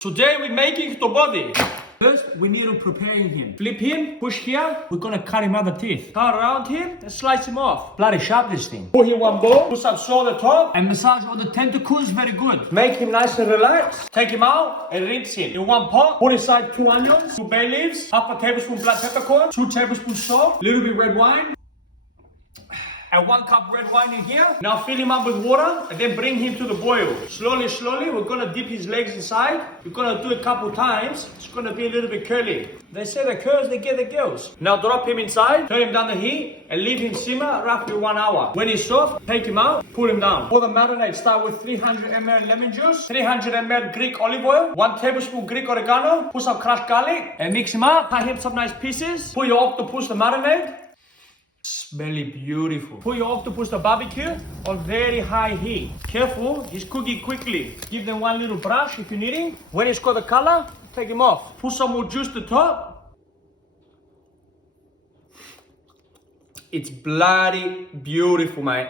Today we're making the body. First, we need to prepare him. Flip him, push here. We're gonna cut him out the teeth. Cut around him and slice him off. Bloody sharp this thing. Put him one bowl, put some salt on the top, and massage all the tentacles very good. Make him nice and relaxed. Take him out and rinse him. In one pot, put inside 2 onions, 2 bay leaves, half a tablespoon black peppercorn, 2 tablespoons salt, little bit red wine. And 1 cup red wine in here. Now fill him up with water and then bring him to the boil. Slowly, slowly, we're gonna dip his legs inside. We're gonna do it a couple times. It's gonna be a little bit curly. They say the curls, they get the girls. Now drop him inside, turn him down the heat, and leave him simmer roughly 1 hour. When he's soft, take him out, pull him down. For the marinade, start with 300 ml lemon juice, 300 ml Greek olive oil, 1 tablespoon Greek oregano, put some crushed garlic, and mix him up. Cut him some nice pieces. Put your octopus, the marinade. Smelly beautiful. Put your octopus the barbecue on very high heat. Careful, he's cooking quickly. Give them 1 little brush if you're needing. When it's got the color, take him off. Put some more juice to the top. It's bloody beautiful, mate.